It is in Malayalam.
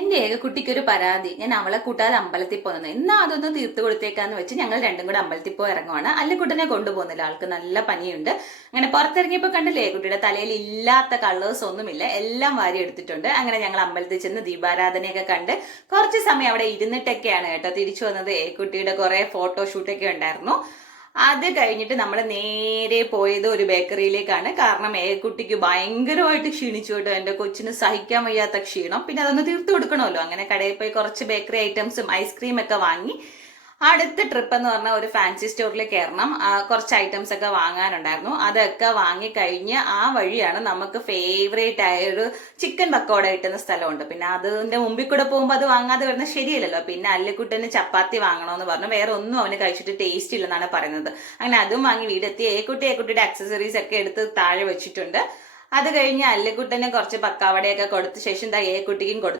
എന്റെ ഏകക്കുട്ടിക്ക് ഒരു പരാതി. ഞാൻ അവളെ കൂട്ടാതെ അമ്പലത്തിൽ പോകുന്നത്. എന്നാ അതൊന്ന് തീർത്തു കൊടുത്തേക്കാന്ന് വെച്ച് ഞങ്ങൾ രണ്ടും കൂടെ അമ്പലത്തിൽ പോയി ഇറങ്ങുവാണ്. അല്ലിക്കുട്ടനെ കൊണ്ടുപോകുന്നില്ല, ആൾക്ക് നല്ല പനിയുണ്ട്. അങ്ങനെ പുറത്തിറങ്ങിയപ്പോൾ കണ്ടില്ലേ, കുട്ടിയുടെ തലയിൽ ഇല്ലാത്ത കളേഴ്സ് ഒന്നുമില്ല, എല്ലാം വാരി എടുത്തിട്ടുണ്ട്. അങ്ങനെ ഞങ്ങൾ അമ്പലത്തിൽ ചെന്ന് ദീപാരാധനയൊക്കെ കണ്ട് കുറച്ച് സമയം അവിടെ ഇരുന്നിട്ടൊക്കെയാണ് കേട്ടോ തിരിച്ചു വന്നത്. ഏകുട്ടിയുടെ കുറെ ഫോട്ടോഷൂട്ടൊക്കെ ഉണ്ടായിരുന്നു. അത് കഴിഞ്ഞിട്ട് നമ്മൾ നേരെ പോയത് ഒരു ബേക്കറിയിലേക്കാണ്. കാരണം കുട്ടിക്ക് ഭയങ്കരമായിട്ട് ക്ഷീണിച്ചു കേട്ടോ. എൻ്റെ കൊച്ചിന് സഹിക്കാൻ വയ്യാത്ത ക്ഷീണം. പിന്നെ അതൊന്ന് തീർത്തു കൊടുക്കണമല്ലോ. അങ്ങനെ കടയിൽ പോയി കുറച്ച് ബേക്കറി ഐറ്റംസും ഐസ്ക്രീം ഒക്കെ വാങ്ങി അടുത്ത ട്രിപ്പ് എന്ന് പറഞ്ഞാൽ ഒരു ഫാൻസി സ്റ്റോറിൽ കയറണം. കുറച്ച് ഐറ്റംസ് ഒക്കെ വാങ്ങാനുണ്ടായിരുന്നു. അതൊക്കെ വാങ്ങി കഴിഞ്ഞ് ആ വഴിയാണ് നമുക്ക് ഫേവറേറ്റ് ആയ ഒരു ചിക്കൻ പക്കോട കിട്ടുന്ന സ്ഥലമുണ്ട്. പിന്നെ അതിന്റെ മുമ്പിൽ കൂടെ പോകുമ്പോൾ അത് വാങ്ങാതെ വരുന്നത് ശരിയല്ലല്ലോ. പിന്നെ അല്ലിക്കുട്ടന് ചപ്പാത്തി വാങ്ങണമെന്ന് പറഞ്ഞു. വേറെ ഒന്നും അവന് കഴിച്ചിട്ട് ടേസ്റ്റ് ഇല്ലെന്നാണ് പറയുന്നത്. അങ്ങനെ അതും വാങ്ങി വീടെത്തി. ഏക്കുട്ടിയുടെ അക്സസറീസ് ഒക്കെ എടുത്ത് താഴെ വെച്ചിട്ടുണ്ട്. അത് കഴിഞ്ഞ് അല്ലിക്കുട്ടന് കുറച്ച് പക്കാവടയൊക്കെ കൊടുത്ത ശേഷം ഏക്കുട്ടിക്കും കൊടുത്തു.